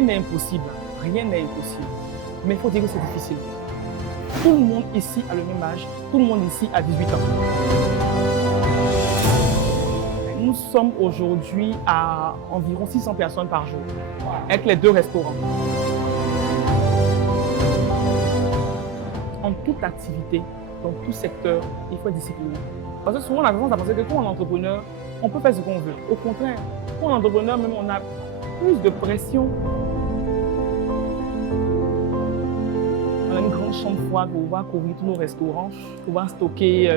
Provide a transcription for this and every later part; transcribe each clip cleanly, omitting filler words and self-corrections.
rien n'est impossible. Rien n'est impossible. Mais il faut dire que c'est difficile. Tout le monde ici a le même âge. Tout le monde ici a 18 ans. Nous sommes aujourd'hui à environ 600 personnes par jour, avec les 2 restaurants. En toute activité, dans tout secteur, il faut être discipliné. Parce que souvent, on a tendance à penser que quand on est entrepreneur, on peut faire ce qu'on veut. Au contraire, quand on est entrepreneur, même on a plus de pression. On a une grande chambre froide pour pouvoir couvrir tous nos restaurants, pour pouvoir stocker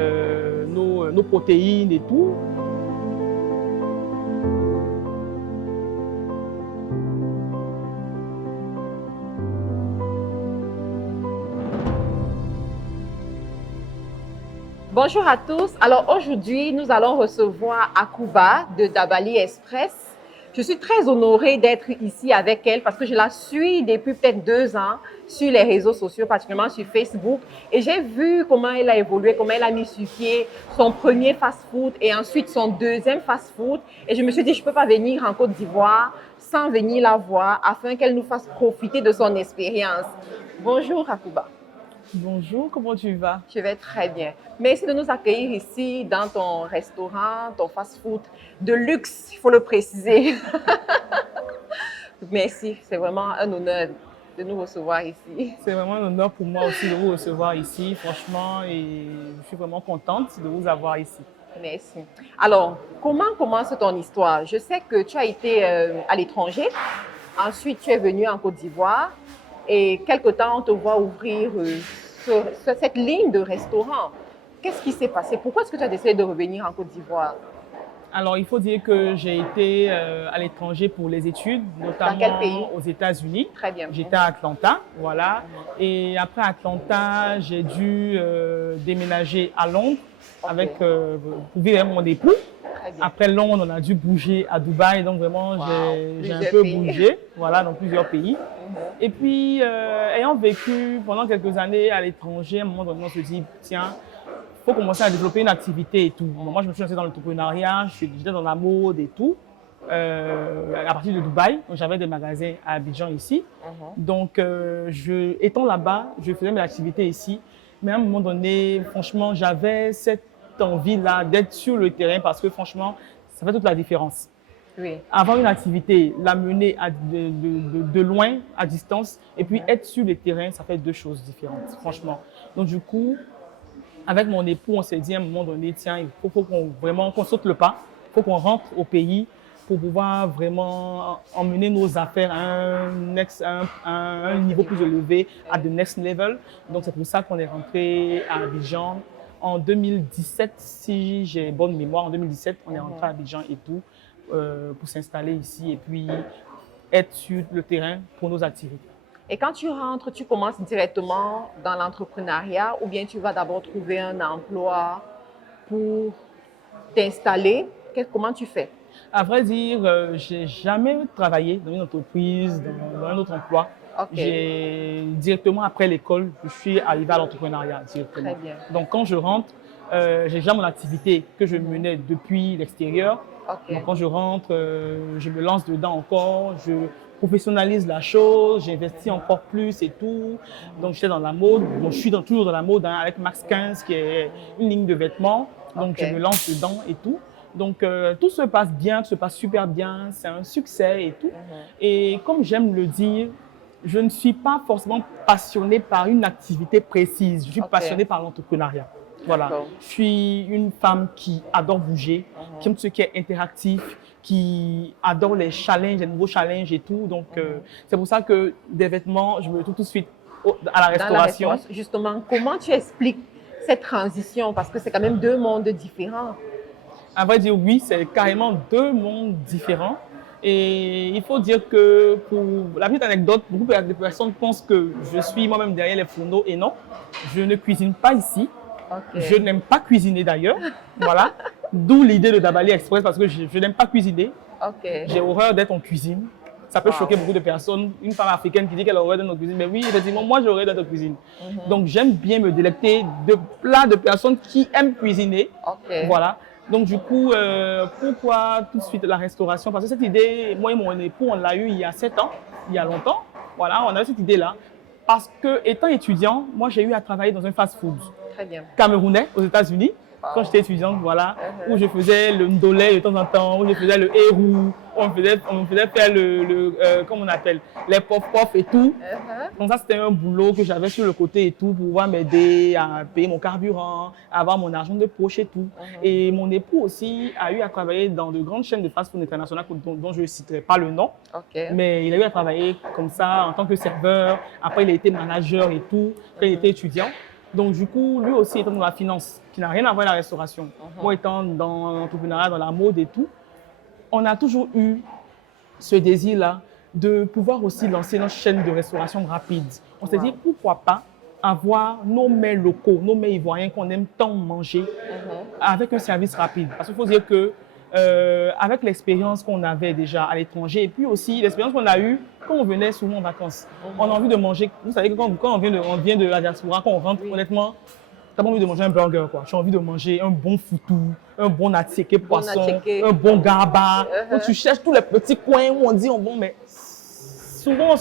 nos protéines et tout. Bonjour à tous. Alors aujourd'hui, nous allons recevoir Akuba de Dabali Express. Je suis très honorée d'être ici avec elle parce que je la suis depuis peut-être 2 ans sur les réseaux sociaux, particulièrement sur Facebook. Et j'ai vu comment elle a évolué, comment elle a mis sur pied son premier fast-food et ensuite son deuxième fast-food. Et je me suis dit, je ne peux pas venir en Côte d'Ivoire sans venir la voir afin qu'elle nous fasse profiter de son expérience. Bonjour Akuba. Bonjour, comment tu vas? Je vais très bien. Merci de nous accueillir ici dans ton restaurant, ton fast-food de luxe, il faut le préciser. Merci, c'est vraiment un honneur de nous recevoir ici. C'est vraiment un honneur pour moi aussi de vous recevoir ici, franchement, et je suis vraiment contente de vous avoir ici. Merci. Alors, comment commence ton histoire? Je sais que tu as été à l'étranger, ensuite tu es venu en Côte d'Ivoire et quelque temps on te voit ouvrir cette ligne de restaurant. Qu'est-ce qui s'est passé? Pourquoi est-ce que tu as décidé de revenir en Côte d'Ivoire? Alors, il faut dire que j'ai été à l'étranger pour les études, notamment dans quel pays? Aux États-Unis. Très bien. J'étais à Atlanta, voilà. Et après Atlanta, j'ai dû déménager à Londres avec, pour vivre avec mon époux. Après Londres, on a dû bouger à Dubaï, donc vraiment j'ai un peu bougé, voilà, dans plusieurs pays. Et puis, ayant vécu pendant quelques années à l'étranger, à un moment donné, on se dit, tiens, il faut commencer à développer une activité et tout. Moi, je me suis lancée dans l'entrepreneuriat, j'étais dans la mode et tout, à partir de Dubaï. J'avais des magasins à Abidjan ici. Donc, étant là-bas, je faisais mes activités ici. Mais à un moment donné, franchement, j'avais cette envie-là d'être sur le terrain parce que franchement, ça fait toute la différence. Oui. Avoir une activité, la mener de loin, à distance, et puis être sur le terrain, ça fait 2 choses différentes, franchement. Donc du coup, avec mon époux, on s'est dit à un moment donné, tiens, il faut qu'on saute le pas, il faut qu'on rentre au pays pour pouvoir vraiment emmener nos affaires à un niveau plus élevé, à the next level. Donc c'est pour ça qu'on est rentré à Abidjan en 2017, si j'ai bonne mémoire. En 2017, on est rentré à Abidjan et tout pour s'installer ici et puis être sur le terrain pour nos activités. Et quand tu rentres, tu commences directement dans l'entrepreneuriat ou bien tu vas d'abord trouver un emploi pour t'installer? Comment tu fais? À vrai dire, je n'ai jamais travaillé dans une entreprise, dans un autre emploi. Directement après l'école, je suis arrivé à l'entrepreneuriat directement. Très bien. Donc quand je rentre, j'ai déjà mon activité que je menais depuis l'extérieur. Donc quand je rentre, je me lance dedans encore, je professionnalise la chose, j'investis encore plus et tout. Donc j'étais dans la mode, bon, je suis toujours dans la mode avec Max 15 qui est une ligne de vêtements. Donc je me lance dedans et tout. Donc tout se passe bien, tout se passe super bien, c'est un succès et tout. Et comme j'aime le dire, je ne suis pas forcément passionnée par une activité précise, je suis passionnée par l'entrepreneuriat. Voilà. Je suis une femme qui adore bouger, qui aime ce qui est interactif, qui adore les challenges, les nouveaux challenges et tout. Donc c'est pour ça que des vêtements, je me retrouve tout de suite à la restauration. Justement, comment tu expliques cette transition? Parce que c'est quand même 2 mondes différents. À vrai dire, oui, c'est carrément 2 mondes différents. Et il faut dire que, pour la petite anecdote, beaucoup de personnes pensent que je suis moi-même derrière les fourneaux et non, je ne cuisine pas ici. Je n'aime pas cuisiner d'ailleurs. Voilà. D'où l'idée de Dabali Express parce que je n'aime pas cuisiner. J'ai horreur d'être en cuisine. Ça peut choquer beaucoup de personnes. Une femme africaine qui dit qu'elle a horreur d'être en cuisine. Mais oui, effectivement, moi j'ai horreur d'être en cuisine. Donc j'aime bien me délecter de plats de personnes qui aiment cuisiner. Voilà. Donc, du coup, pourquoi tout de suite la restauration? Parce que cette idée, moi et mon époux, on l'a eu il y a 7 ans, il y a longtemps. Voilà, on a eu cette idée-là. Parce que, étant étudiant, moi, j'ai eu à travailler dans un fast-food camerounais aux États-Unis. Quand j'étais étudiante, voilà, où je faisais le ndolé de temps en temps, où je faisais le hérou, on me faisait faire comment on appelle, les pop-pop et tout. Donc ça, c'était un boulot que j'avais sur le côté et tout, pour pouvoir m'aider à payer mon carburant, à avoir mon argent de poche et tout. Et mon époux aussi a eu à travailler dans de grandes chaînes de fast-food internationales dont je ne citerai pas le nom. Mais il a eu à travailler comme ça en tant que serveur. Après, il a été manager et tout, quand il était étudiant. Donc, du coup, lui aussi étant dans la finance, qui n'a rien à voir avec la restauration, moi étant dans l'entrepreneuriat, dans la mode et tout, on a toujours eu ce désir-là de pouvoir aussi lancer notre chaîne de restauration rapide. On s'est dit, pourquoi pas avoir nos mets locaux, nos mets ivoiriens qu'on aime tant manger avec un service rapide. Parce qu'il faut dire que avec l'expérience qu'on avait déjà à l'étranger et puis aussi l'expérience qu'on a eue quand on venait souvent en vacances. On a envie de manger. Vous savez que quand on vient de la diaspora, quand on rentre, honnêtement, tu n'as pas envie de manger un burger, quoi. Tu as envie de manger un bon foutou, un bon attiéké poisson, un bon garba. Donc, tu cherches tous les petits coins où on dit, bon, mais souvent,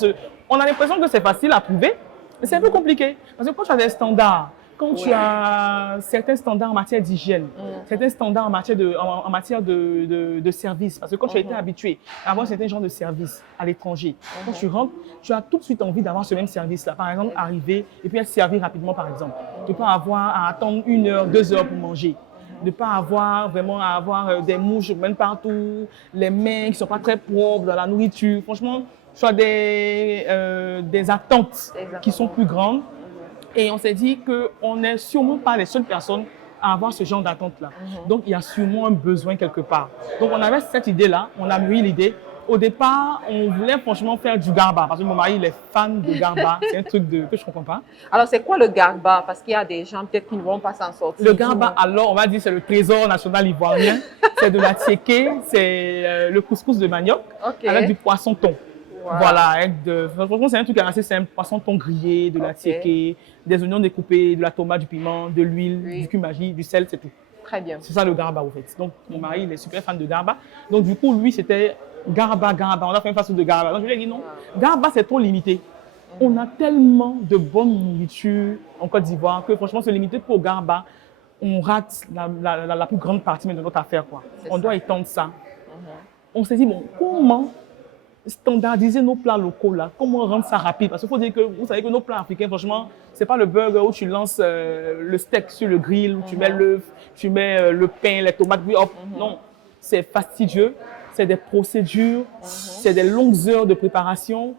on a l'impression que c'est facile à trouver, mais c'est un peu compliqué. Parce que quand tu as des standards, quand tu as certains standards en matière d'hygiène, certains standards en matière de service, parce que quand tu as été habitué à avoir certains genres de services à l'étranger, quand tu rentres, tu as tout de suite envie d'avoir ce même service-là. Par exemple, arriver et puis être servi rapidement, par exemple. De ne pas avoir à attendre 1 heure, 2 heures pour manger. De ne pas avoir vraiment à avoir des mouches même partout, les mains qui ne sont pas très propres dans la nourriture. Franchement, tu as des attentes qui sont plus grandes. Et on s'est dit qu'on n'est sûrement pas les seules personnes à avoir ce genre d'attente-là. Donc, il y a sûrement un besoin quelque part. Donc, on avait cette idée-là, on a mûri l'idée. Au départ, on voulait franchement faire du garba, parce que mon mari, il est fan de garba. C'est un truc que je ne comprends pas. Alors, c'est quoi le garba? Parce qu'il y a des gens peut-être qui ne vont pas s'en sortir. Le garba, alors, on va dire, c'est le trésor national ivoirien. C'est de la tiéké, c'est le couscous de manioc avec du poisson thon. Voilà, franchement, c'est un truc assez simple. Poisson thon grillé, de la tiéké, des oignons découpés, de la tomate, du piment, de l'huile, du cumin, du sel, c'est tout. Très bien. C'est ça le garba, au fait. Donc, mon mari, il est super fan de garba. Donc, du coup, lui, c'était garba. On a fait une façon de garba. Donc, je lui ai dit non, garba, c'est trop limité. On a tellement de bonne nourriture en Côte d'Ivoire que, franchement, se limiter pour garba, on rate la plus grande partie de notre affaire, quoi. On doit étendre ça. On s'est dit, bon, comment standardiser nos plats locaux là, comment rendre ça rapide? Parce qu'il faut dire que vous savez que nos plats africains, franchement, c'est pas le burger où tu lances le steak sur le grill, où tu mets l'œuf, tu mets le pain, les tomates, puis hop. Non, c'est fastidieux, c'est des procédures, c'est des longues heures de préparation,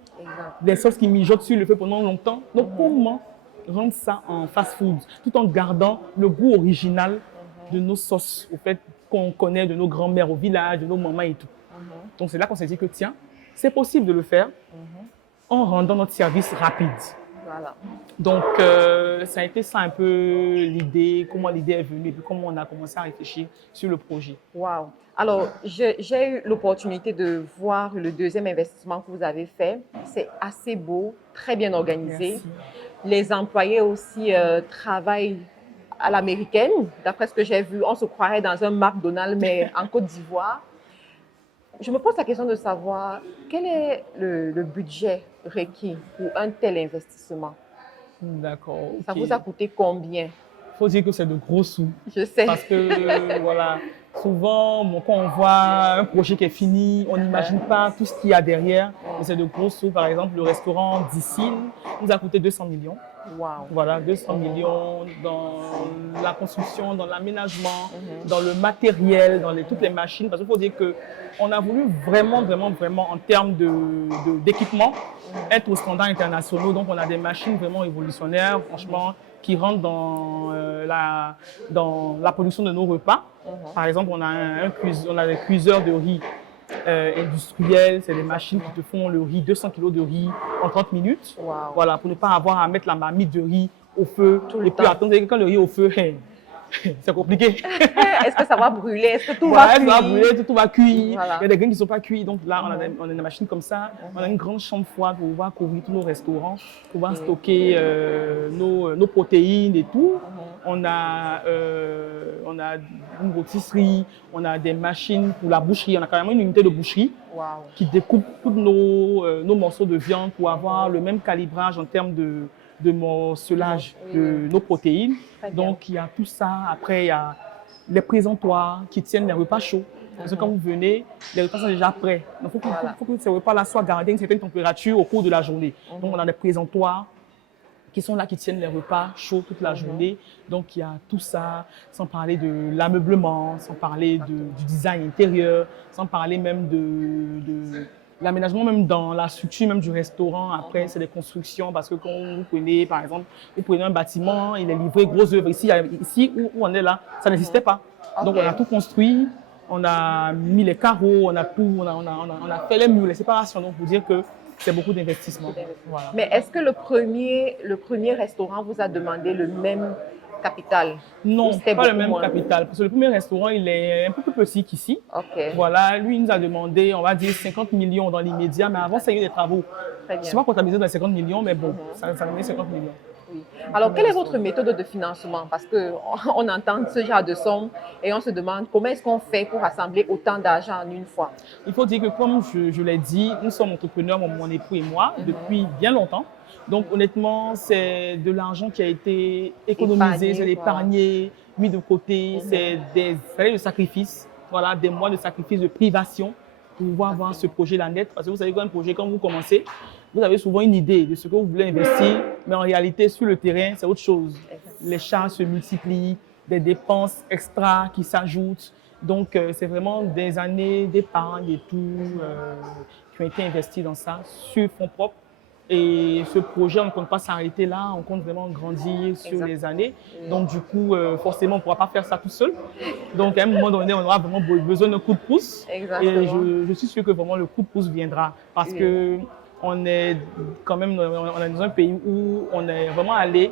des sauces qui mijotent sur le feu pendant longtemps. Donc comment rendre ça en fast-food tout en gardant le goût original de nos sauces, au fait qu'on connaît de nos grands-mères au village, de nos mamans et tout. Donc c'est là qu'on s'est dit que tiens, c'est possible de le faire en rendant notre service rapide. Voilà. Donc, ça a été ça un peu l'idée, comment l'idée est venue et puis comment on a commencé à réfléchir sur le projet. Wow. Alors, j'ai eu l'opportunité de voir le deuxième investissement que vous avez fait. C'est assez beau, très bien organisé. Merci. Les employés aussi travaillent à l'américaine. D'après ce que j'ai vu, on se croirait dans un McDonald's, mais en Côte d'Ivoire. Je me pose la question de savoir quel est le budget requis pour un tel investissement. D'accord. Okay. Ça vous a coûté combien? Il faut dire que c'est de gros sous. Je sais. Parce que, voilà, souvent, quand on voit un projet qui est fini, on n'imagine pas tout ce qu'il y a derrière. Mais c'est de gros sous. Par exemple, le restaurant d'Issine nous a coûté 200 millions. Wow. Voilà, 200 millions dans la construction, dans l'aménagement, dans le matériel, dans toutes les machines. Parce qu'il faut dire qu'on a voulu vraiment, en termes d'équipement, être aux standards internationaux. Donc, on a des machines vraiment révolutionnaires, franchement, qui rentrent dans la production de nos repas. Par exemple, on a des cuiseurs de riz industriels, c'est des machines qui te font le riz, 200 kg de riz en 30 minutes. Wow. Voilà, pour ne pas avoir à mettre la marmite de riz au feu et puis attendre quand le riz est au feu, c'est compliqué. Est-ce que ça va brûler? Est-ce que tout Voilà, va cuire? ça va brûler, tout va cuire. Voilà. Il y a des grains qui ne sont pas cuits. Donc là, on a une machine comme ça. On a une grande chambre froide pour pouvoir couvrir tous nos restaurants, pour pouvoir stocker nos protéines et tout. On a une rôtisserie, on a des machines pour la boucherie. On a carrément une unité de boucherie qui découpe tous nos morceaux de viande pour avoir le même calibrage en termes de morcelage de nos protéines. Donc, il y a tout ça. Après, il y a les présentoirs qui tiennent les repas chauds. Parce que quand vous venez, les repas sont déjà prêts. Donc, il faut que ces repas-là soient gardés à une certaine température au cours de la journée. Donc, on a des présentoirs qui sont là, qui tiennent les repas chauds toute la journée. Donc, il y a tout ça, sans parler de l'ameublement, sans parler du design intérieur, sans parler même de l'aménagement même dans la structure même du restaurant. Après, c'est des constructions parce que quand vous prenez, par exemple, vous prenez un bâtiment, il est livré gros œuvre. Ici où on est là, ça n'existait pas. Donc, on a tout construit, on a mis les carreaux, on a tout, on a fait les murs, les séparations. Donc, pour dire que c'est beaucoup d'investissement. Voilà. Mais est-ce que le premier restaurant vous a demandé le même capital? Non, pas le même capital. Parce que le premier restaurant, il est un peu plus petit qu'ici. Voilà, lui, il nous a demandé, on va dire, 50 millions dans l'immédiat. Mais avant, ça, il y a eu des travaux. Je ne sais pas comptabiliser dans les 50 millions, mais bon, ça a donné 50 millions. Oui. Alors, quelle est votre méthode de financement? Parce qu'on entend ce genre de sommes et on se demande comment est-ce qu'on fait pour rassembler autant d'argent en une fois? Il faut dire que, comme je l'ai dit, nous sommes entrepreneurs, mon époux et moi, depuis bien longtemps. Donc, honnêtement, c'est de l'argent qui a été économisé, c'est épargné, mis de côté, c'est des années de sacrifice, voilà, des mois de sacrifice, de privation pour pouvoir avoir ce projet-là net. Parce que vous savez qu'un projet, quand vous commencez, vous avez souvent une idée de ce que vous voulez investir, mais en réalité, sur le terrain, c'est autre chose. Les charges se multiplient, des dépenses extra qui s'ajoutent. Donc, c'est vraiment des années d'épargne et tout qui ont été investies dans ça, sur fonds propres. Et ce projet, on ne compte pas s'arrêter là, on compte vraiment grandir sur les années. Donc, du coup, forcément, on ne pourra pas faire ça tout seul. Donc, à un moment donné, on aura vraiment besoin d'un coup de pouce. Et je suis sûr que vraiment le coup de pouce viendra. Parce que on est quand même dans un pays où on est vraiment allé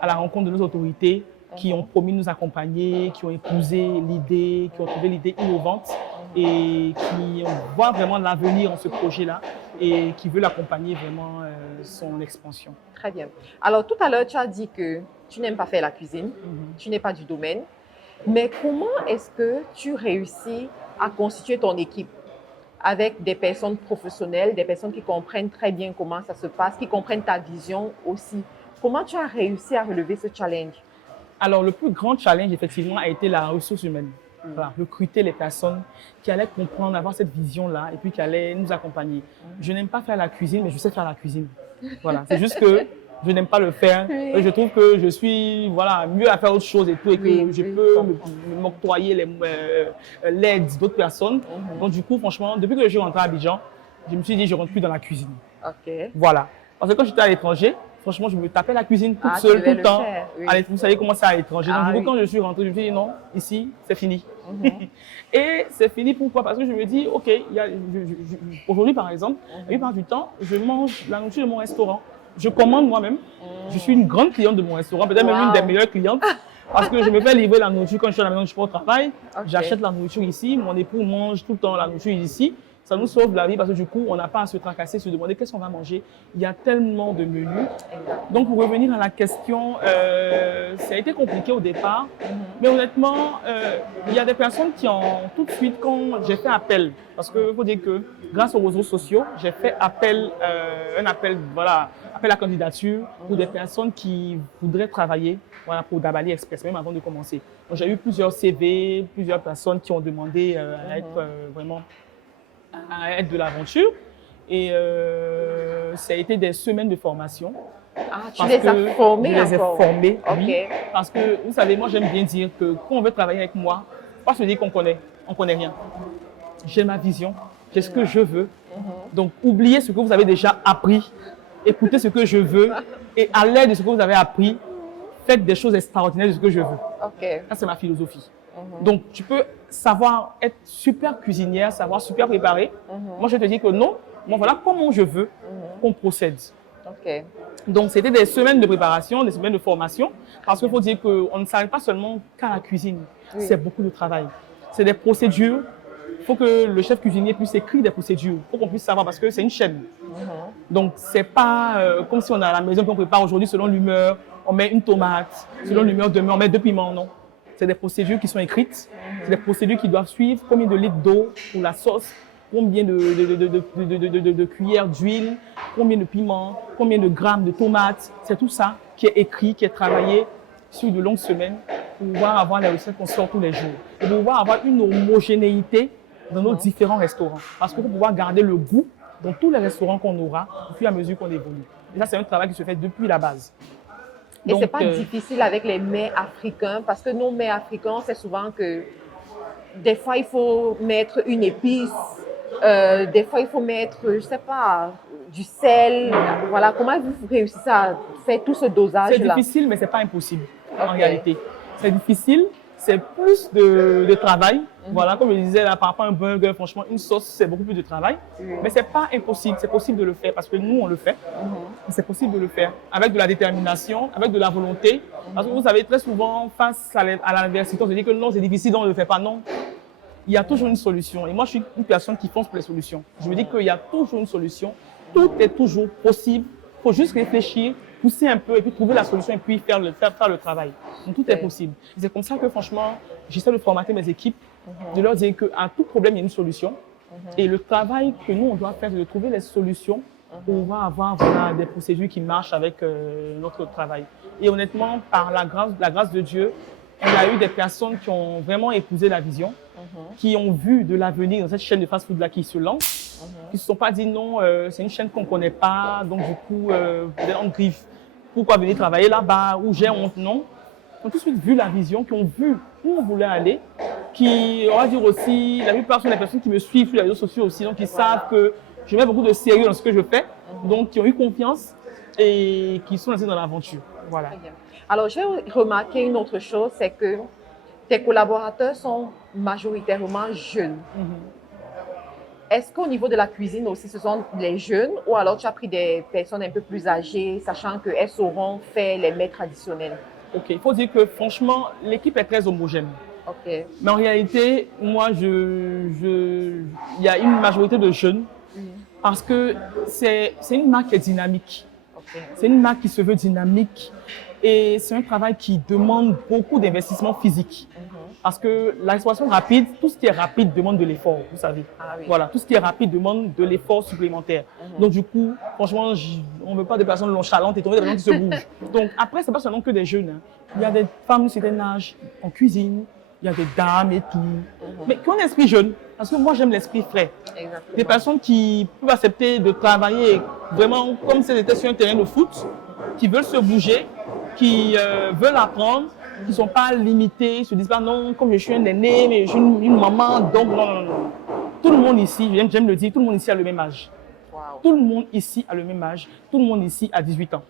à la rencontre de nos autorités qui ont promis de nous accompagner, qui ont épousé l'idée, qui ont trouvé l'idée innovante et qui voient vraiment l'avenir en ce projet-là et qui veulent accompagner vraiment son expansion. Très bien. Alors, tout à l'heure, tu as dit que tu n'aimes pas faire la cuisine, tu n'es pas du domaine, mais comment est-ce que tu réussis à constituer ton équipe avec des personnes professionnelles, des personnes qui comprennent très bien comment ça se passe, qui comprennent ta vision aussi? Comment tu as réussi à relever ce challenge? Alors, le plus grand challenge, effectivement, a été la ressource humaine. Voilà, recruter les personnes qui allaient comprendre, avoir cette vision-là et puis qui allaient nous accompagner. Je n'aime pas faire la cuisine, mais je sais faire la cuisine. Voilà, c'est juste que je n'aime pas le faire. Je trouve que je suis mieux à faire autre chose et tout, et que je peux m'octroyer l'aide d'autres personnes. Donc, du coup, franchement, depuis que je suis rentrée à Abidjan, je me suis dit, je ne rentre plus dans la cuisine. Voilà. Parce que quand j'étais à l'étranger, franchement, je me tapais la cuisine toute seule, tout le temps. Vous savez comment c'est à l'étranger. Donc, du coup, quand je suis rentrée, je me suis dit, non, ici, c'est fini. Et c'est fini, pourquoi? Parce que je me dis, OK, aujourd'hui, par exemple, la plupart du temps, je mange la nourriture de mon restaurant. Je commande moi-même. Je suis une grande cliente de mon restaurant, peut-être même une des meilleures clientes. Parce que je me fais livrer la nourriture quand je suis à la maison, je suis pas au travail. J'achète la nourriture ici. Mon époux mange tout le temps la nourriture ici. Ça nous sauve la vie parce que du coup, on n'a pas à se tracasser, se demander qu'est-ce qu'on va manger. Il y a tellement de menus. Donc, pour revenir à la question, ça a été compliqué au départ. Mais honnêtement, il y a des personnes qui ont tout de suite, quand j'ai fait appel, parce qu'il faut dire que grâce aux réseaux sociaux, j'ai fait appel, appel à candidature pour des personnes qui voudraient travailler pour Dabali Express, même avant de commencer. Donc, j'ai eu plusieurs CV, plusieurs personnes qui ont demandé à être à être de l'aventure et ça a été des semaines de formation. Tu les as formés? Je les ai formés, oui. Parce que, vous savez, moi j'aime bien dire que quand on veut travailler avec moi, pas se dire qu'on connaît rien. J'ai ma vision, j'ai ce que je veux. Donc, oubliez ce que vous avez déjà appris, écoutez ce que je veux et à l'aide de ce que vous avez appris, faites des choses extraordinaires de ce que je veux. Ça, c'est ma philosophie. Donc, tu peux savoir être super cuisinière, savoir super préparer. Moi, je te dis que non, moi, voilà comment je veux qu'on procède. OK. Donc, c'était des semaines de préparation, des semaines de formation, parce qu'il faut dire qu'on ne s'arrête pas seulement qu'à la cuisine. Oui. C'est beaucoup de travail. C'est des procédures. Il faut que le chef cuisinier puisse écrire des procédures. Il faut qu'on puisse savoir, parce que c'est une chaîne. Donc, c'est pas comme si on est à la maison qu'on prépare aujourd'hui selon l'humeur, on met une tomate, selon l'humeur demain, on met 2 piments, non. C'est des procédures qui sont écrites, c'est des procédures qui doivent suivre combien de litres d'eau pour la sauce, combien de cuillères d'huile, combien de piments, combien de grammes de tomates. C'est tout ça qui est écrit, qui est travaillé sur de longues semaines pour pouvoir avoir les recettes qu'on sort tous les jours. Et pour pouvoir avoir une homogénéité dans nos différents restaurants. Parce qu'il faut pouvoir garder le goût dans tous les restaurants qu'on aura au fur et à mesure qu'on évolue. Et ça, c'est un travail qui se fait depuis la base. Et ce n'est pas difficile avec les mets africains, parce que nos mets africains, c'est souvent que des fois, il faut mettre une épice, des fois, il faut mettre, je ne sais pas, du sel. Voilà, comment vous réussissez à faire tout ce dosage-là? C'est difficile, mais ce n'est pas impossible, en réalité. C'est difficile, c'est plus de travail. Voilà, comme je disais, là, par rapport à un burger, franchement, une sauce, c'est beaucoup plus de travail. Mais ce n'est pas impossible, c'est possible de le faire, parce que nous, on le fait. C'est possible de le faire, avec de la détermination, avec de la volonté. Parce que vous savez, très souvent, face à l'adversité, on se dit que non, c'est difficile, donc on ne le fait pas. Non. Il y a toujours une solution. Et moi, je suis une personne qui fonce pour les solutions. Je me dis qu'il y a toujours une solution. Tout est toujours possible. Il faut juste réfléchir, pousser un peu et puis trouver la solution et puis faire le travail. Donc, tout est possible. C'est comme ça que, franchement, j'essaie de formater mes équipes, de leur dire qu'à tout problème, il y a une solution. Et le travail que nous, on doit faire, c'est de trouver les solutions pour pouvoir avoir des procédures qui marchent avec notre travail. Et honnêtement, par la grâce de Dieu, on a eu des personnes qui ont vraiment épousé la vision, qui ont vu de l'avenir dans cette chaîne de fast-food-là qui se lance, qui ne se sont pas dit non, c'est une chaîne qu'on ne connaît pas, donc du coup, on griffe. Pourquoi venir travailler là-bas, où j'ai honte, non. Ils ont tout de suite vu la vision, qui ont vu où on voulait aller, qui, on va dire aussi, la plupart sont des personnes qui me suivent sur les réseaux sociaux aussi, donc ils savent que je mets beaucoup de sérieux dans ce que je fais, donc qui ont eu confiance et qui sont lancés dans l'aventure. Voilà. Alors, j'ai remarqué une autre chose, c'est que tes collaborateurs sont majoritairement jeunes. Est-ce qu'au niveau de la cuisine aussi, ce sont les jeunes, ou alors tu as pris des personnes un peu plus âgées, sachant qu'elles sauront faire les mets traditionnels? Ok, il faut dire que franchement, l'équipe est très homogène. Ok. Mais en réalité, moi, il y a une majorité de jeunes parce que c'est une marque qui est dynamique. C'est une marque qui se veut dynamique et c'est un travail qui demande beaucoup d'investissement physique. Parce que la restauration rapide, tout ce qui est rapide demande de l'effort, vous savez. Voilà, tout ce qui est rapide demande de l'effort supplémentaire. Donc du coup, franchement, on ne veut pas des personnes nonchalantes et trouver des personnes qui se bougent. Donc après, ce n'est pas seulement que des jeunes. Il y a des femmes de certain âge en cuisine, il y a des dames et tout, mais qui ont un esprit jeune. Parce que moi, j'aime l'esprit frais. Exactement. Des personnes qui peuvent accepter de travailler vraiment comme si c'était sur un terrain de foot, qui veulent se bouger, qui veulent apprendre, qui ne sont pas limités, ils ne se disent pas non, comme je suis un aîné, mais je suis une maman, donc non. Tout le monde ici, j'aime le dire, tout le monde ici a le même âge. Wow. Tout le monde ici a le même âge, tout le monde ici a 18 ans.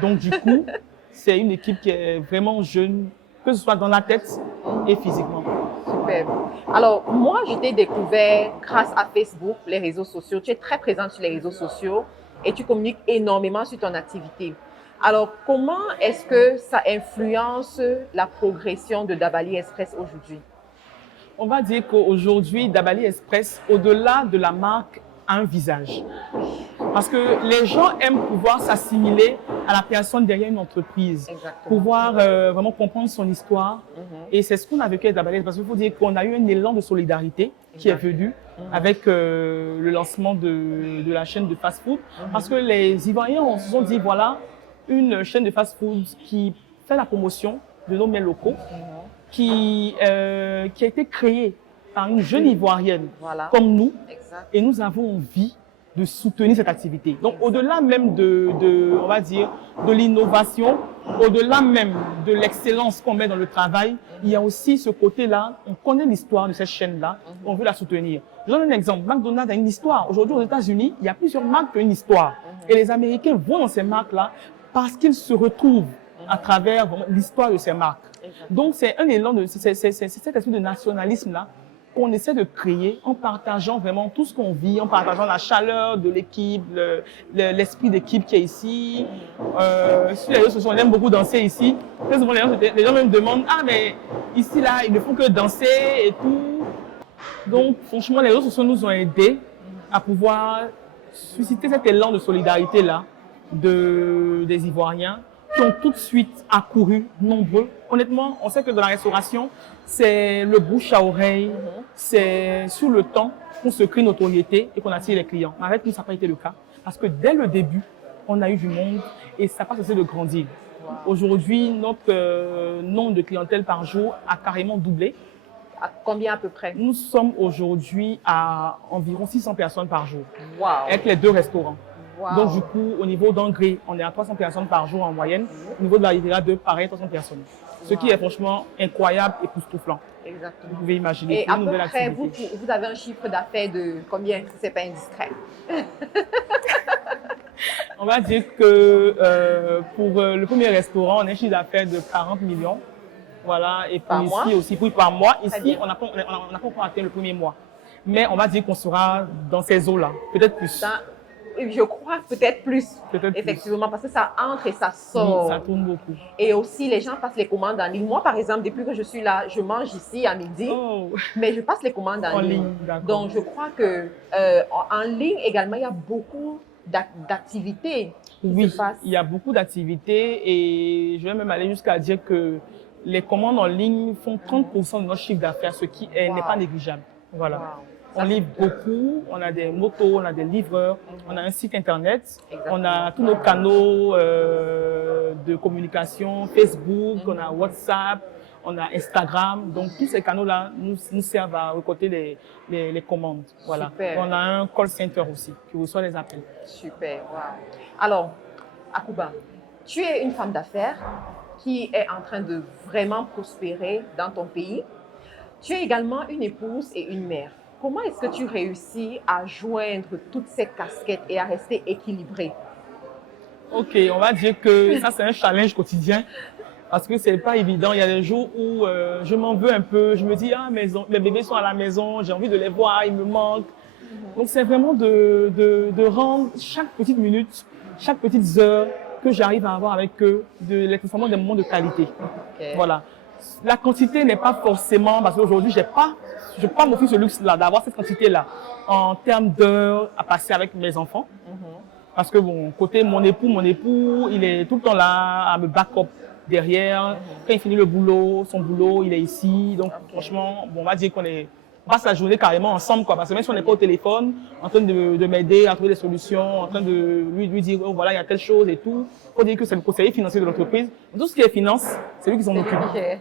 Donc du coup, c'est une équipe qui est vraiment jeune, que ce soit dans la tête et physiquement. Super. Alors, moi, je t'ai découvert grâce à Facebook, les réseaux sociaux. Tu es très présente sur les réseaux sociaux et tu communiques énormément sur ton activité. Alors, comment est-ce que ça influence la progression de Dabali Express aujourd'hui? On va dire qu'aujourd'hui, Dabali Express, au-delà de la marque, a un visage. Parce que les gens aiment pouvoir s'assimiler à la personne derrière une entreprise. Exactement. Pouvoir vraiment comprendre son histoire. Et c'est ce qu'on a vécu avec Dabali Express. Parce qu'il faut dire qu'on a eu un élan de solidarité qui est venu avec le lancement de la chaîne de fast-food. Parce que les Ivoiriens se sont dit, voilà, une chaîne de fast-food qui fait la promotion de nos mets locaux, qui a été créée par une jeune Ivoirienne comme nous, et nous avons envie de soutenir cette activité. Donc, au-delà même on va dire, de l'innovation, au-delà même de l'excellence qu'on met dans le travail, il y a aussi ce côté-là, on connaît l'histoire de cette chaîne-là, on veut la soutenir. Je donne un exemple, McDonald's a une histoire. Aujourd'hui, aux États-Unis, il y a plusieurs marques qui ont une histoire. Et les Américains vont dans ces marques-là parce qu'ils se retrouvent à travers l'histoire de ces marques. Donc, c'est un élan, c'est cet esprit de nationalisme-là qu'on essaie de créer en partageant vraiment tout ce qu'on vit, en partageant la chaleur de l'équipe, l'esprit d'équipe qui est ici. Sur les réseaux sociaux, on aime beaucoup danser ici. Très souvent, les gens me demandent « Ah, mais ici, là, ils ne font que danser et tout. » Donc, franchement, les réseaux sociaux nous ont aidés à pouvoir susciter cet élan de solidarité-là des Ivoiriens qui ont tout de suite accouru, nombreux. Honnêtement, on sait que dans la restauration, c'est le bouche à oreille, c'est sur le temps qu'on se crée notoriété et qu'on attire les clients. Mais avec nous, ça n'a pas été le cas. Parce que dès le début, on a eu du monde et ça n'a pas cessé de grandir. Wow. Aujourd'hui, notre nombre de clientèle par jour a carrément doublé. À combien à peu près? Nous sommes aujourd'hui à environ 600 personnes par jour, wow. Avec les 2 restaurants. Wow. Donc, du coup, au niveau d'Angré, on est à 300 personnes par jour en moyenne. Au niveau de la Riviera 2, pareil, 300 personnes. Ce qui est franchement incroyable et époustouflant. Exactement. Vous pouvez imaginer. Et à peu près, vous avez un chiffre d'affaires de combien, si ce n'est pas indiscret? On va dire que pour le premier restaurant, on a un chiffre d'affaires de 40 millions. Voilà, et puis ici mois? Aussi, oui, par mois. Ici, on n'a pas encore atteint le premier mois. Mais on va dire qu'on sera dans ces eaux-là, peut-être plus. Je crois peut-être plus, effectivement, parce que ça entre et ça sort. Oui, ça tourne beaucoup. Et aussi, les gens passent les commandes en ligne. Moi, par exemple, depuis que je suis là, je mange ici à midi, mais je passe les commandes en ligne. Donc, je crois que en ligne également, il y a beaucoup d'activités. Oui, il y a beaucoup d'activités et je vais même aller jusqu'à dire que les commandes en ligne font 30% de notre chiffre d'affaires, ce qui n'est pas négligeable. Voilà. Wow. On livre beaucoup, on a des motos, on a des livreurs, on a un site internet, on a tous nos canaux de communication, Facebook, on a WhatsApp, on a Instagram. Donc, tous ces canaux-là nous servent à récolter les commandes. Voilà. On a un call center aussi qui reçoit les appels. Super, wow. Alors, Akouba, tu es une femme d'affaires qui est en train de vraiment prospérer dans ton pays. Tu es également une épouse et une mère. Comment est-ce que tu réussis à joindre toutes ces casquettes et à rester équilibrée? Ok, on va dire que ça, c'est un challenge quotidien parce que c'est pas évident. Il y a des jours où je m'en veux un peu. Je me dis, ah, mes bébés sont à la maison, j'ai envie de les voir, ils me manquent. Donc, c'est vraiment de rendre chaque petite minute, chaque petite heure que j'arrive à avoir avec eux, de les transformer des moments de qualité. Okay. Voilà. La quantité n'est pas forcément, parce qu'aujourd'hui, je peux pas m'offrir ce luxe-là, d'avoir cette quantité-là en termes d'heures à passer avec mes enfants. Parce que bon, côté mon époux, il est tout le temps là à me back-up derrière. Quand il finit son boulot, il est ici. Donc franchement, bon, on va dire qu'on passe la journée carrément ensemble, quoi. Parce que même si on n'est pas au téléphone, en train de m'aider à trouver des solutions, en train de lui dire, oh voilà, il y a telle chose et tout. Il faut dire que c'est le conseiller financier de l'entreprise. Tout ce qui est finance, c'est lui qui s'en occupe.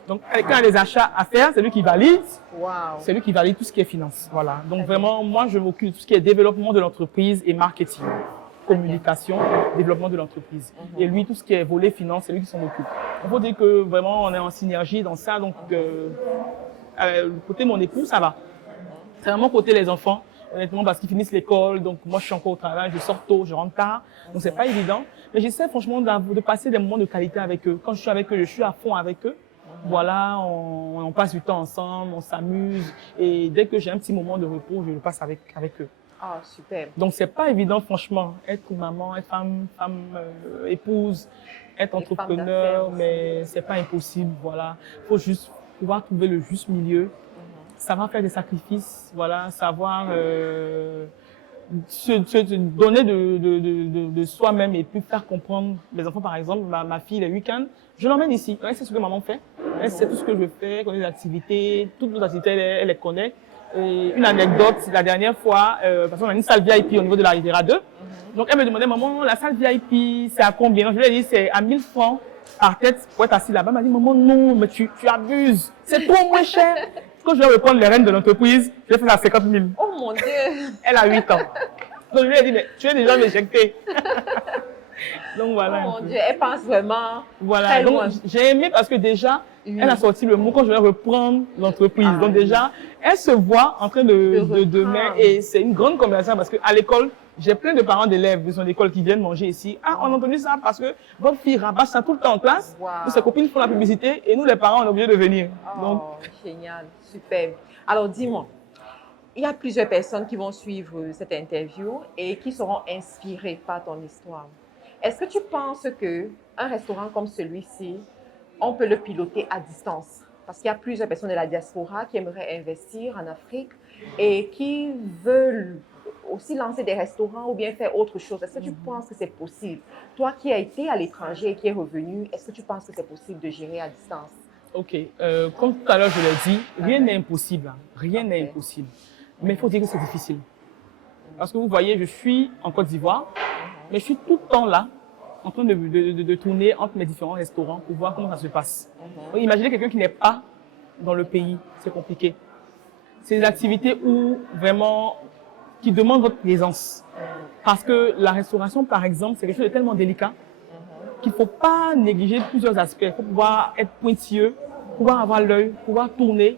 Donc, quand il y a des achats à faire, c'est lui qui valide. Wow. C'est lui qui valide tout ce qui est finance. Voilà. Donc, vraiment, moi, je m'occupe de tout ce qui est développement de l'entreprise et marketing, communication, développement de l'entreprise. Et lui, tout ce qui est volet finance, c'est lui qui s'en occupe. Il faut dire que vraiment, on est en synergie dans ça. Donc, côté mon époux, ça va. C'est vraiment côté les enfants, honnêtement, parce qu'ils finissent l'école. Donc, moi, je suis encore au travail, je sors tôt, je rentre tard. Donc, c'est pas évident. Mais j'essaie franchement de passer des moments de qualité avec eux. Quand je suis avec eux, je suis à fond avec eux. Voilà, on passe du temps ensemble, on s'amuse. Et dès que j'ai un petit moment de repos, je le passe avec eux. Ah, super. Donc, c'est pas évident, franchement, être maman, être femme, épouse, être entrepreneur, mais c'est pas impossible, voilà. Faut juste pouvoir trouver le juste milieu. Savoir faire des sacrifices, voilà, savoir se donner de soi-même et puis faire comprendre les enfants. Par exemple, ma fille, les week-ends, je l'emmène ici. Elle sait ce que maman fait, elle sait tout ce que je fais, elle connaît les activités, toutes nos activités, elle les connaît. Et une anecdote, la dernière fois, parce qu'on a une salle VIP au niveau de la Riviera 2. Donc elle me demandait, maman, la salle VIP, c'est à combien? Donc, je lui ai dit, c'est à 1000 francs par tête pour être assis là-bas. Elle m'a dit, maman, non, mais tu abuses, c'est trop moins cher. Quand je vais reprendre les rênes de l'entreprise, je vais faire à 50 000. Oh mon Dieu! Elle a 8 ans. Donc je lui ai dit, mais tu es déjà m'éjecter. Donc voilà. Oh mon Dieu, elle pense vraiment. Voilà. Très Donc loin. j'ai aimé parce que déjà, elle a sorti le mot quand je vais reprendre l'entreprise. Donc déjà, elle se voit en train de demain et c'est une grande conversation parce qu'à l'école, j'ai plein de parents d'élèves de son école qui viennent manger ici. Ah, on a entendu ça parce que votre fille rabâche ça tout le temps en classe. Wow. Ses copines font la publicité et nous, les parents, on est obligés de venir. Oh, donc, génial, super. Alors, dis-moi, il y a plusieurs personnes qui vont suivre cette interview et qui seront inspirées par ton histoire. Est-ce que tu penses qu'un restaurant comme celui-ci, on peut le piloter à distance? Parce qu'il y a plusieurs personnes de la diaspora qui aimeraient investir en Afrique et qui veulent aussi lancer des restaurants ou bien faire autre chose. Est-ce que tu penses que c'est possible? Toi qui as été à l'étranger et qui es revenu, est-ce que tu penses que c'est possible de gérer à distance? Ok, comme tout à l'heure je l'ai dit, rien n'est impossible. Rien n'est impossible. Mais il faut dire que c'est difficile. Parce que vous voyez, je suis en Côte d'Ivoire, mais je suis tout le temps là, en train de tourner entre mes différents restaurants pour voir comment ça se passe. Imaginez quelqu'un qui n'est pas dans le pays, c'est compliqué. C'est des activités où vraiment, qui demandent votre présence. Parce que la restauration, par exemple, c'est quelque chose de tellement délicat qu'il ne faut pas négliger plusieurs aspects. Il faut pouvoir être pointilleux, pouvoir avoir l'œil, pouvoir tourner.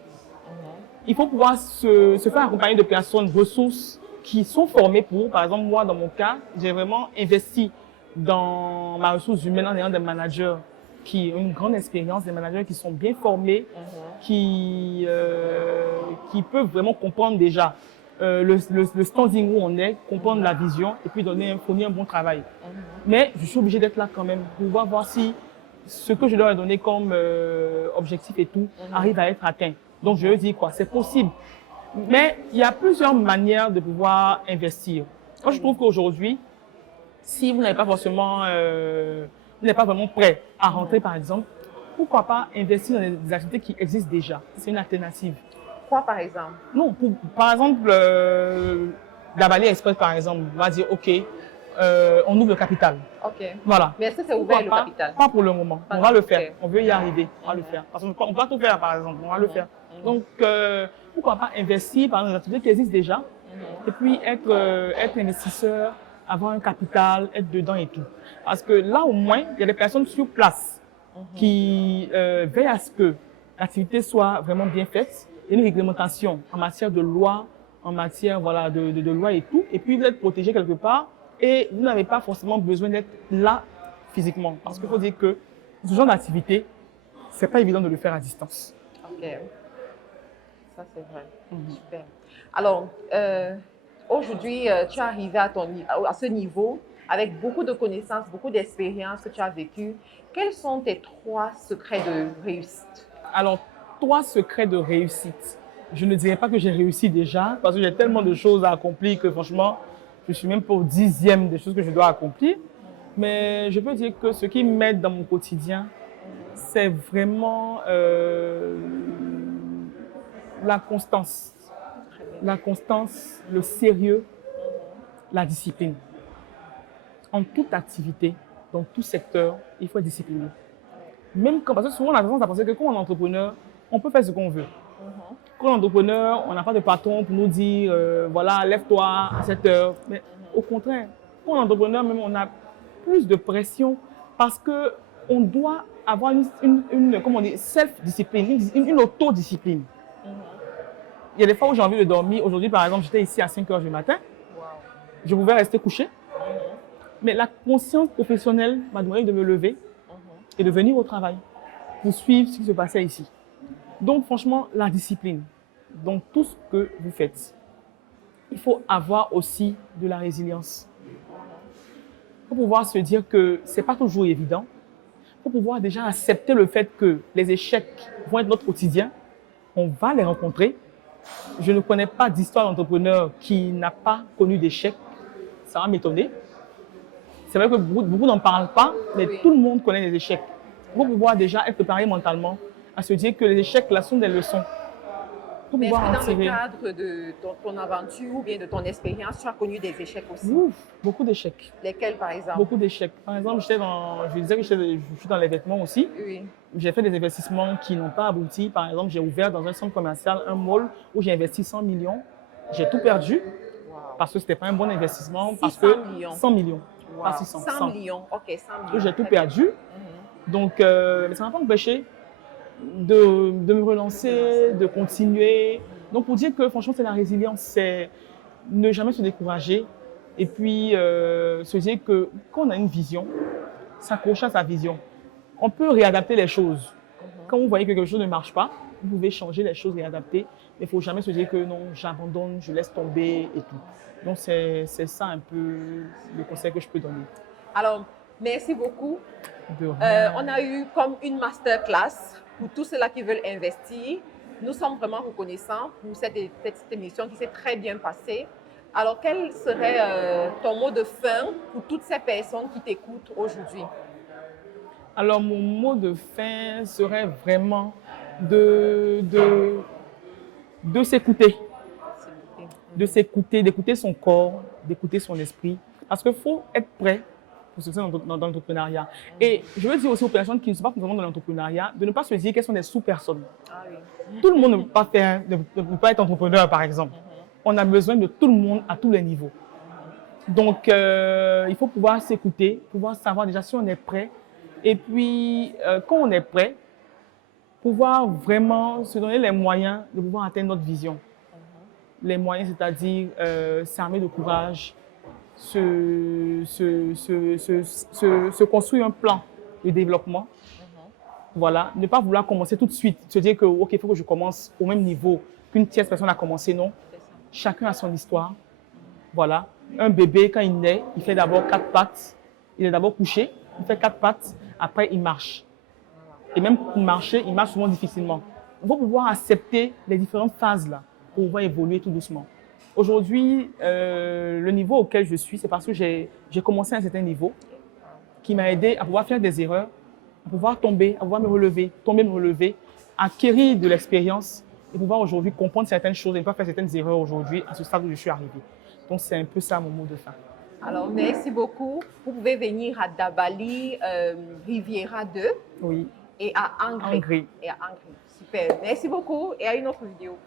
Il faut pouvoir se faire accompagner de personnes ressources qui sont formées pour. Par exemple, moi, dans mon cas, j'ai vraiment investi dans ma ressource humaine en ayant des managers qui ont une grande expérience, des managers qui sont bien formés, qui peuvent vraiment comprendre déjà le standing où on est, comprendre la vision et puis fournir un bon travail. Mais je suis obligé d'être là quand même pour voir si ce que je leur ai donné comme objectif et tout arrive à être atteint. Donc je veux dire quoi, c'est possible. Mais il y a plusieurs manières de pouvoir investir. Moi, je trouve qu'aujourd'hui, si vous n'avez pas forcément, vous n'êtes pas vraiment prêt à rentrer, par exemple, pourquoi pas investir dans des activités qui existent déjà? C'est une alternative. Quoi, par exemple? Non, par exemple, Dabali Express, par exemple, va dire, OK, on ouvre le capital. OK. Voilà. Mais est-ce que c'est ouvert le capital? Pas pour le moment. On va le faire. On veut y arriver. On va le faire. Parce qu'on va tout faire, par exemple. On va le faire. Donc, pourquoi pas investir dans des activités qui existent déjà et puis être investisseur, avoir un capital, être dedans et tout. Parce que là, au moins, il y a des personnes sur place qui veillent à ce que l'activité soit vraiment bien faite. Il y a une réglementation en matière de loi, en matière voilà, de loi et tout. Et puis, vous êtes protégé quelque part et vous n'avez pas forcément besoin d'être là physiquement. Parce qu'il faut dire que ce genre d'activité, c'est pas évident de le faire à distance. OK. Ça, c'est vrai. Super. Alors, aujourd'hui, tu es arrivé à ce niveau avec beaucoup de connaissances, beaucoup d'expériences que tu as vécues. Quels sont tes 3 secrets de réussite? Alors, 3 secrets de réussite. Je ne dirais pas que j'ai réussi déjà, parce que j'ai tellement de choses à accomplir que franchement, je suis même pas au 10e des choses que je dois accomplir. Mais je peux dire que ce qui m'aide dans mon quotidien, c'est vraiment la constance. La constance, le sérieux, la discipline. En toute activité, dans tout secteur, il faut être discipliné. Même quand, parce que souvent on a tendance à penser que quand on est entrepreneur, on peut faire ce qu'on veut. Quand on est entrepreneur, on n'a pas de patron pour nous dire voilà, lève-toi à cette heure. Mais au contraire, quand on est entrepreneur, même on a plus de pression parce qu'on doit avoir une comment on dit, self-discipline, une autodiscipline. Il y a des fois où j'ai envie de dormir. Aujourd'hui, par exemple, j'étais ici à 5 heures du matin. Je pouvais rester couché. Mais la conscience professionnelle m'a demandé de me lever et de venir au travail pour suivre ce qui se passait ici. Donc, franchement, la discipline dans tout ce que vous faites. Il faut avoir aussi de la résilience. Il faut pouvoir se dire que ce n'est pas toujours évident. Il faut pouvoir déjà accepter le fait que les échecs vont être notre quotidien. On va les rencontrer. Je ne connais pas d'histoire d'entrepreneur qui n'a pas connu d'échecs. Ça va m'étonner. C'est vrai que beaucoup n'en parlent pas, mais tout le monde connaît les échecs. Il faut pouvoir déjà être préparé mentalement à se dire que les échecs là sont des leçons. Mais est-ce que dans le cadre de ton aventure ou bien de ton expérience, tu as connu des échecs aussi? Ouf, beaucoup d'échecs. Lesquels, par exemple? Beaucoup d'échecs. Par exemple, je disais que je suis dans les vêtements aussi. Oui. J'ai fait des investissements qui n'ont pas abouti. Par exemple, j'ai ouvert dans un centre commercial un mall où j'ai investi 100 millions. J'ai tout perdu parce que ce n'était pas un bon investissement. Parce que 100 millions. Wow. Pas 600. 100 millions. OK, 100 millions. J'ai tout perdu. Donc, mais ça ne m'a pas empêché de me relancer, de continuer. Donc, pour dire que franchement, c'est la résilience, c'est ne jamais se décourager et puis se dire que quand on a une vision, s'accrocher à sa vision. On peut réadapter les choses. Quand vous voyez que quelque chose ne marche pas, vous pouvez changer les choses et adapter, mais il ne faut jamais se dire que non, j'abandonne, je laisse tomber et tout. Donc, c'est ça un peu le conseil que je peux donner. Alors, merci beaucoup. De rien. On a eu comme une masterclass pour tous ceux-là qui veulent investir. Nous sommes vraiment reconnaissants pour cette émission qui s'est très bien passée. Alors, quel serait ton mot de fin pour toutes ces personnes qui t'écoutent aujourd'hui? Alors, mon mot de fin serait vraiment de s'écouter. De s'écouter, d'écouter son corps, d'écouter son esprit. Parce qu'il faut être prêt pour se lancer dans l'entrepreneuriat. Et je veux dire aussi aux personnes qui ne sont pas forcément dans l'entrepreneuriat, de ne pas se dire qu'elles sont des sous-personnes. Ah oui. Tout le monde ne peut pas être entrepreneur, par exemple. On a besoin de tout le monde à tous les niveaux. Donc, il faut pouvoir s'écouter, pouvoir savoir déjà si on est prêt. Et puis, quand on est prêt, pouvoir vraiment se donner les moyens de pouvoir atteindre notre vision. Les moyens, c'est-à-dire s'armer de courage, se construire un plan de développement. Voilà, ne pas vouloir commencer tout de suite, se dire que ok, il faut que je commence au même niveau qu'une tierce personne a commencé, non. Chacun a son histoire. Voilà, un bébé, quand il naît, il fait d'abord 4 pattes. Il est d'abord couché, il fait 4 pattes, après il marche. Et même pour marcher, il marche souvent difficilement. Il faut pouvoir accepter les différentes phases là, pour pouvoir évoluer tout doucement. Aujourd'hui, le niveau auquel je suis, c'est parce que j'ai commencé à un certain niveau qui m'a aidé à pouvoir faire des erreurs, à pouvoir tomber, à pouvoir me relever, tomber, me relever, acquérir de l'expérience et pouvoir aujourd'hui comprendre certaines choses et ne pas faire certaines erreurs aujourd'hui à ce stade où je suis arrivé. Donc, c'est un peu ça mon mot de fin. Alors, merci beaucoup. Vous pouvez venir à Dabali, Riviera 2 oui. et à Angri. Angri. Et à Angri. Super. Merci beaucoup et à une autre vidéo.